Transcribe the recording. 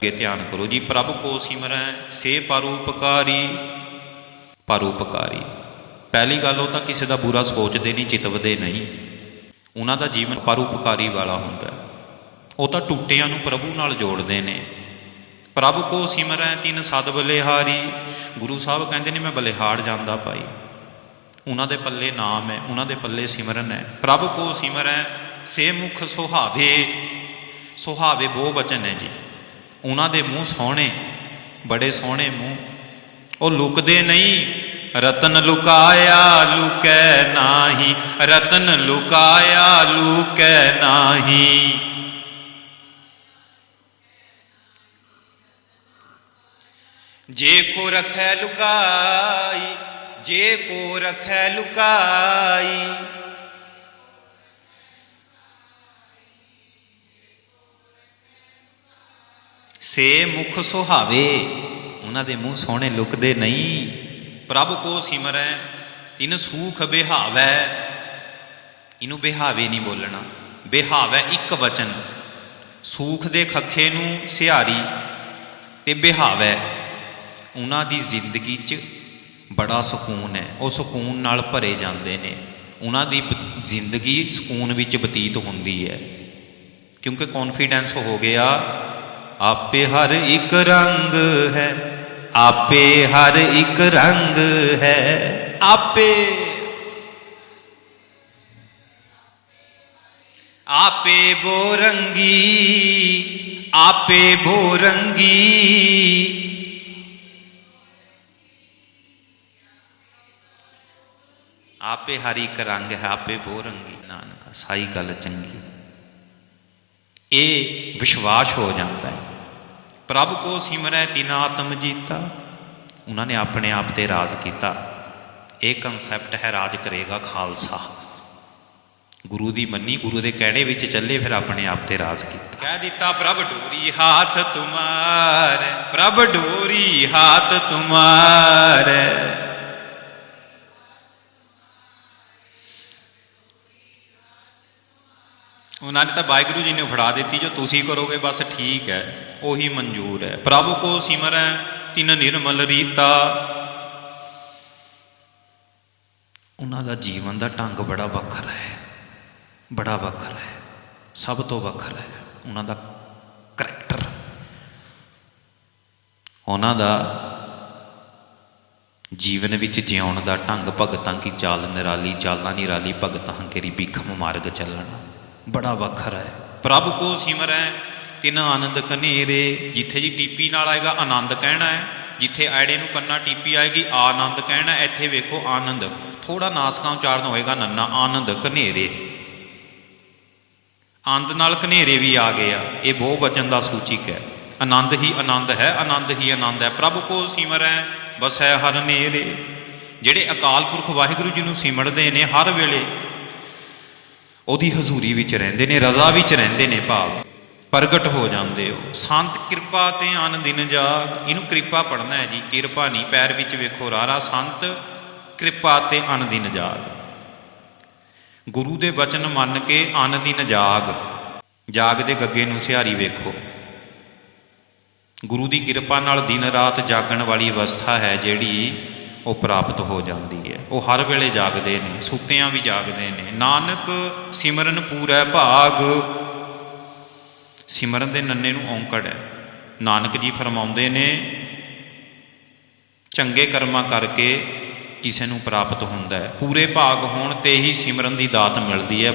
ਅੱਗੇ ਧਿਆਨ ਕਰੋ ਜੀ, ਪ੍ਰਭ ਕੋ ਸਿਮਰੈ, ਸੇ ਪਰਉਪਕਾਰੀ ਪਰਉਪਕਾਰੀ ਪਹਿਲੀ ਗੱਲ ਉਹ ਤਾਂ ਕਿਸੇ ਦਾ ਬੁਰਾ ਸੋਚਦੇ ਨਹੀਂ, ਚਿਤਵਦੇ ਨਹੀਂ। ਉਹਨਾਂ ਦਾ ਜੀਵਨ ਪਰਉਪਕਾਰੀ ਵਾਲਾ ਹੁੰਦਾ ਉਹ ਤਾਂ ਟੁੱਟਿਆਂ ਨੂੰ ਪ੍ਰਭੂ ਨਾਲ ਜੋੜਦੇ ਨੇ। ਪ੍ਰਭ ਕੋ ਸਿਮਰੈ, ਤਿਨ ਸਦ ਬਲਿਹਾਰੀ। ਗੁਰੂ ਸਾਹਿਬ ਕਹਿੰਦੇ ਨੇ, ਮੈਂ ਬਲਿਹਾੜ ਜਾਂਦਾ ਭਾਈ। ਉਹਨਾਂ ਦੇ ਪੱਲੇ ਨਾਮ ਹੈ, ਉਹਨਾਂ ਦੇ ਪੱਲੇ ਸਿਮਰਨ ਹੈ। ਪ੍ਰਭ ਕੋ ਸਿਮਰੈ, ਸੇ ਮੁਖ ਸੁਹਾਵੇ। ਸੁਹਾਵੇ ਬਹੁ ਬਚਨ ਹੈ ਜੀ। ਉਹਨਾਂ ਦੇ ਮੂੰਹ ਸੋਹਣੇ, ਬੜੇ ਸੋਹਣੇ ਮੂੰਹ। ਉਹ ਲੁਕਦੇ ਨਹੀਂ, ਰਤਨ ਲੁਕਾਇਆ ਲੁਕੈ ਨਾਹੀ, ਰਤਨ ਲੁਕਾਇਆ ਲੁਕੈ ਨਾਹੀ। ਜੇ ਕੋ ਰਖੈ ਲੁਕਾਈ, ਜੇ ਕੋ ਰਖੈ ਲੁਕਾਈ ਸੇ ਮੁਖ ਸੁਹਾਵੇ, ਉਹਨਾਂ ਦੇ ਮੂੰਹ ਸੋਹਣੇ ਲੁਕਦੇ ਨਹੀਂ। ਪ੍ਰਭ ਕੋ ਸਿਮਰੈ, ਤਿਨ ਸੂਖ ਬਿਹਾਵੈ। ਇਹਨੂੰ ਬਿਹਾਵੇ ਨਹੀਂ ਬੋਲਣਾ, ਬਿਹਾਵੈ ਇੱਕ ਵਚਨ। ਸੂਖ ਦੇ ਖੱਖੇ ਨੂੰ ਸਿਹਾਰੀ ਤੇ ਬਿਹਾਵੈ। ਉਹਨਾਂ ਦੀ ਜ਼ਿੰਦਗੀ 'ਚ ਬੜਾ ਸਕੂਨ ਹੈ, ਉਹ ਸਕੂਨ ਨਾਲ ਭਰੇ ਜਾਂਦੇ ਨੇ। ਉਹਨਾਂ ਦੀ ਜ਼ਿੰਦਗੀ ਸਕੂਨ ਵਿੱਚ ਬਤੀਤ ਹੁੰਦੀ ਹੈ। ਕਿਉਂਕਿ ਕੌਨਫੀਡੈਂਸ ਹੋ ਗਿਆ ਆਪੇ ਹਰ ਇੱਕ ਰੰਗ ਹੈ ਆਪੇ ਹਰ ਇੱਕ ਰੰਗ ਹੈ। ਆਪੇ ਆਪੇ ਬੋਰੰਗੀ ਆਪੇ ਬੋਰੰਗੀ ਆਪੇ ਹਰੀ ਇੱਕ ਰੰਗ ਹੈ ਆਪੇ ਬੋਰੰਗੀ ਨਾਨਕਾ ਸਾਈ ਗੱਲ ਚੰਗੀ। ਇਹ ਵਿਸ਼ਵਾਸ ਹੋ ਜਾਂਦਾ ਹੈ। ਪ੍ਰਭ ਕੋ ਸਿਮਰੈ ਤਿਨ ਆਤਮ ਜੀਤਾ। ਉਹਨਾਂ ਨੇ ਆਪਣੇ ਆਪ ਤੇ ਰਾਜ ਕੀਤਾ। ਇਹ ਕਨਸੈਪਟ ਹੈ ਰਾਜ ਕਰੇਗਾ ਖਾਲਸਾ। ਗੁਰੂ ਦੀ ਮੰਨੀ, ਗੁਰੂ ਦੇ ਕਹਿਣੇ ਵਿੱਚ ਚੱਲੇ, ਫਿਰ ਆਪਣੇ ਆਪ ਤੇ ਰਾਜ ਕੀਤਾ। ਕਹਿ ਦਿੱਤਾ, ਪ੍ਰਭ ਡੋਰੀ ਹਾਥ ਤੁਮਾਰ, ਪ੍ਰਭ ਡੋਰੀ ਹਾਥ ਤੁਮਾਰ। ਉਹਨਾਂ ਨੇ ਤਾਂ ਵਾਹਿਗੁਰੂ ਜੀ ਨੇ ਫੜਾ ਦਿੱਤੀ, ਜੋ ਤੁਸੀਂ ਕਰੋਗੇ ਬਸ ਠੀਕ ਹੈ। ਉਹੀ ਮਨਜ਼ੂਰ ਹੈ। ਪ੍ਰਭੂ ਕੋ ਸਿਮਰੈ ਤਿਨ ਨਿਰਮਲ ਰੀਤਾ। ਉਹਨਾਂ ਦਾ ਜੀਵਨ ਦਾ ਢੰਗ ਬੜਾ ਵੱਖਰਾ ਹੈ। ਬੜਾ ਵੱਖਰਾ ਹੈ। ਸਭ ਤੋਂ ਵੱਖਰਾ ਹੈ। ਉਹਨਾਂ ਦਾ ਕਰੈਕਟਰ ਉਹਨਾਂ ਦਾ ਜੀਵਨ ਵਿੱਚ ਜਿਉਣ ਦਾ ਢੰਗ ਭਗਤਾਂ ਕੀ ਚਾਲ ਨਿਰਾਲੀ, ਚਾਲਾਂ ਨਿਰਾਲੀ, ਭਗਤਾਂ ਹੰਕੇਰੀ ਭੀਖਮ ਮਾਰਗ ਚੱਲਣਾ। ਬੜਾ ਵੱਖਰਾ ਹੈ। ਪ੍ਰਭ ਕੋ ਸਿਮਰੈ ਤਿਨ ਆਨੰਦ ਕਨੇਰੇ, ਜਿੱਥੇ ਜੀ ਟੀਪੀ ਨਾਲ ਆਏਗਾ ਆਨੰਦ ਕਹਿਣਾ ਹੈ, ਜਿੱਥੇ ਐੜੇ ਨੂੰ ਕੰਨਾ ਟੀਪੀ ਆਏਗੀ ਆਨੰਦ ਕਹਿਣਾ ਇੱਥੇ ਵੇਖੋ ਆਨੰਦ। ਥੋੜਾ ਨਾਸਕਾਂ ਉਚਾਰਨ ਹੋਏਗਾ ਨੰਨਾ, ਆਨੰਦ ਕਨੇਰੇ। ਆਨੰਦ ਨਾਲ ਕਨੇਰੇ ਵੀ ਆ ਗਏ ਆ, ਇਹ ਬਹੁ ਵਚਨ ਦਾ ਸੂਚਿਕ ਹੈ। ਆਨੰਦ ਹੀ ਆਨੰਦ ਹੈ, ਆਨੰਦ ਹੀ ਆਨੰਦ ਹੈ, ਪ੍ਰਭ ਕੋ ਸਿਮਰੈ ਬਸੈ ਹਰ ਨੇਰੇ। ਜਿਹੜੇ ਅਕਾਲ ਪੁਰਖ ਵਾਹਿਗੁਰੂ ਜੀ ਨੂੰ ਸਿਮਰਦੇ ਨੇ ਹਰ ਵੇਲੇ, ਉਹਦੀ ਹਜ਼ੂਰੀ ਵਿੱਚ ਰਹਿੰਦੇ ਨੇ, ਰਜ਼ਾ ਵਿੱਚ ਰਹਿੰਦੇ ਨੇ ਭਾਵ। ਪ੍ਰਗਟ ਹੋ ਜਾਂਦੇ ਹੋ। ਸੰਤ ਕਿਰਪਾ ਤੇ ਆਨ ਦਿਨ ਜਾਗ, ਇਹਨੂੰ ਕਿਰਪਾ ਪੜਨਾ ਹੈ ਜੀ। ਕਿਰਪਾ ਨਹੀਂ, ਪੈਰ ਵਿੱਚ ਵੇਖੋ ਰਾਰਾ ਸੰਤ, ਕਿਰਪਾ ਤੇ ਆਨ ਦਿਨ ਜਾਗ। ਗੁਰੂ ਦੇ ਬਚਨ ਮੰਨ ਕੇ ਆਨ ਦਿਨ ਜਾਗ। ਜਾਗ ਦੇ ਗੱਗੇ ਨੂੰ ਸਿਹਾਰੀ ਵੇਖੋ। ਗੁਰੂ ਦੀ ਕਿਰਪਾ ਨਾਲ ਦਿਨ ਰਾਤ ਜਾਗਣ ਵਾਲੀ ਅਵਸਥਾ ਹੈ ਜਿਹੜੀ ਉਹ ਪ੍ਰਾਪਤ ਹੋ ਜਾਂਦੀ ਹੈ। ਉਹ ਹਰ ਵੇਲੇ ਜਾਗਦੇ ਨੇ, ਸੁੱਤਿਆਂ ਵੀ ਜਾਗਦੇ ਨੇ। ਨਾਨਕ ਸਿਮਰਨ ਪੂਰੈ ਭਾਗ ਸਿਮਰਨ ਦੇ ਨੰਨੇ ਨੂੰ ਔਂਕੜ ਹੈ। ਨਾਨਕ ਜੀ ਫਰਮਾਉਂਦੇ ਨੇ, ਚੰਗੇ ਕਰਮਾਂ ਕਰਕੇ ਕਿਸੇ ਨੂੰ ਪ੍ਰਾਪਤ ਹੁੰਦਾ ਹੈ। ਪੂਰੇ ਭਾਗ ਹੋਣ ਤੇ ਹੀ ਸਿਮਰਨ ਦੀ ਦਾਤ ਮਿਲਦੀ ਹੈ।